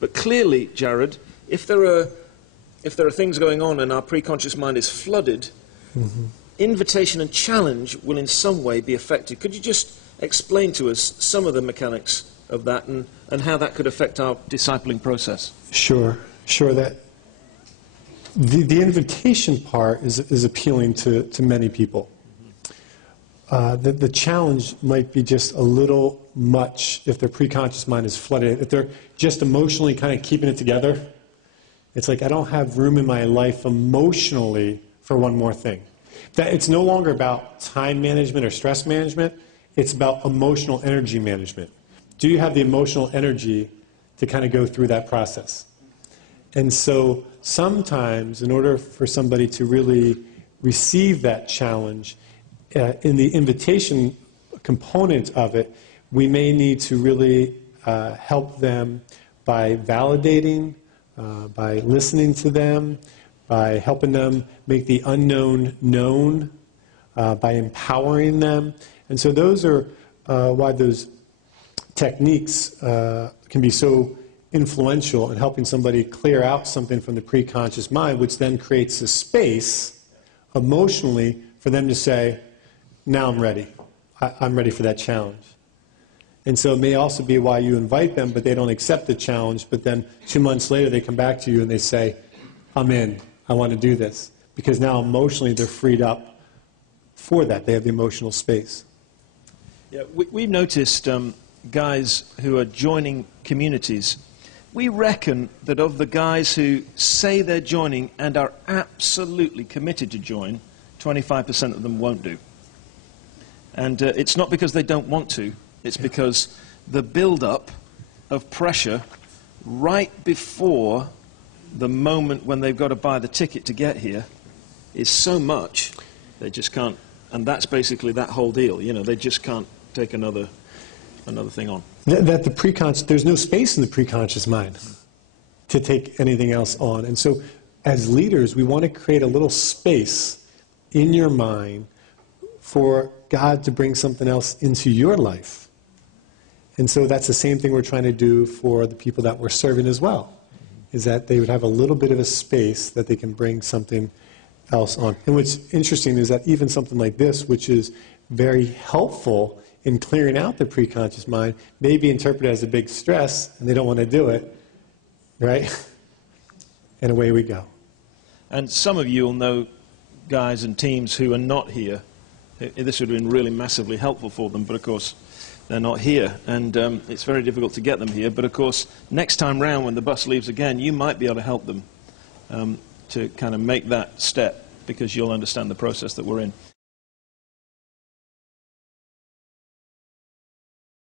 But clearly, Jarrod, if there are things going on and our preconscious mind is flooded, invitation and challenge will in some way be affected. Could you just explain to us some of the mechanics of that and how that could affect our discipling process? Sure. That the invitation part is appealing to many people. The challenge might be just a little much if their preconscious mind is flooded. If they're just emotionally kind of keeping it together, it's like, I don't have room in my life emotionally for one more thing. That it's no longer about time management or stress management. It's about emotional energy management. Do you have the emotional energy to kind of go through that process? And so sometimes, in order for somebody to really receive that challenge, in the invitation component of it, we may need to really help them by validating, by listening to them, by helping them make the unknown known, by empowering them. And so those are why those techniques can be so influential in helping somebody clear out something from the preconscious mind, which then creates a space emotionally for them to say, now I'm ready. I'm ready for that challenge. And so it may also be why you invite them, but they don't accept the challenge, but then 2 months later they come back to you and they say, I'm in. I want to do this. Because now emotionally they're freed up for that. They have the emotional space. Yeah, we've noticed guys who are joining communities. We reckon that of the guys who say they're joining and are absolutely committed to join, 25% of them won't do. And it's not because they don't want to, it's because the build-up of pressure right before the moment when they've got to buy the ticket to get here is so much, they just can't, and that's basically that whole deal, you know, they just can't take another thing on. That the preconscious, there's no space in the preconscious mind to take anything else on. And so as leaders, we want to create a little space in your mind for God to bring something else into your life. And so that's the same thing we're trying to do for the people that we're serving as well, is that they would have a little bit of a space that they can bring something else on. And what's interesting is that even something like this, which is very helpful in clearing out the preconscious mind, may be interpreted as a big stress, and they don't want to do it, right? And away we go. And some of you will know guys and teams who are not here. This would have been really massively helpful for them, but of course they're not here, and it's very difficult to get them here. But of course, next time round when the bus leaves again, you might be able to help them to kind of make that step, because you'll understand the process that we're in.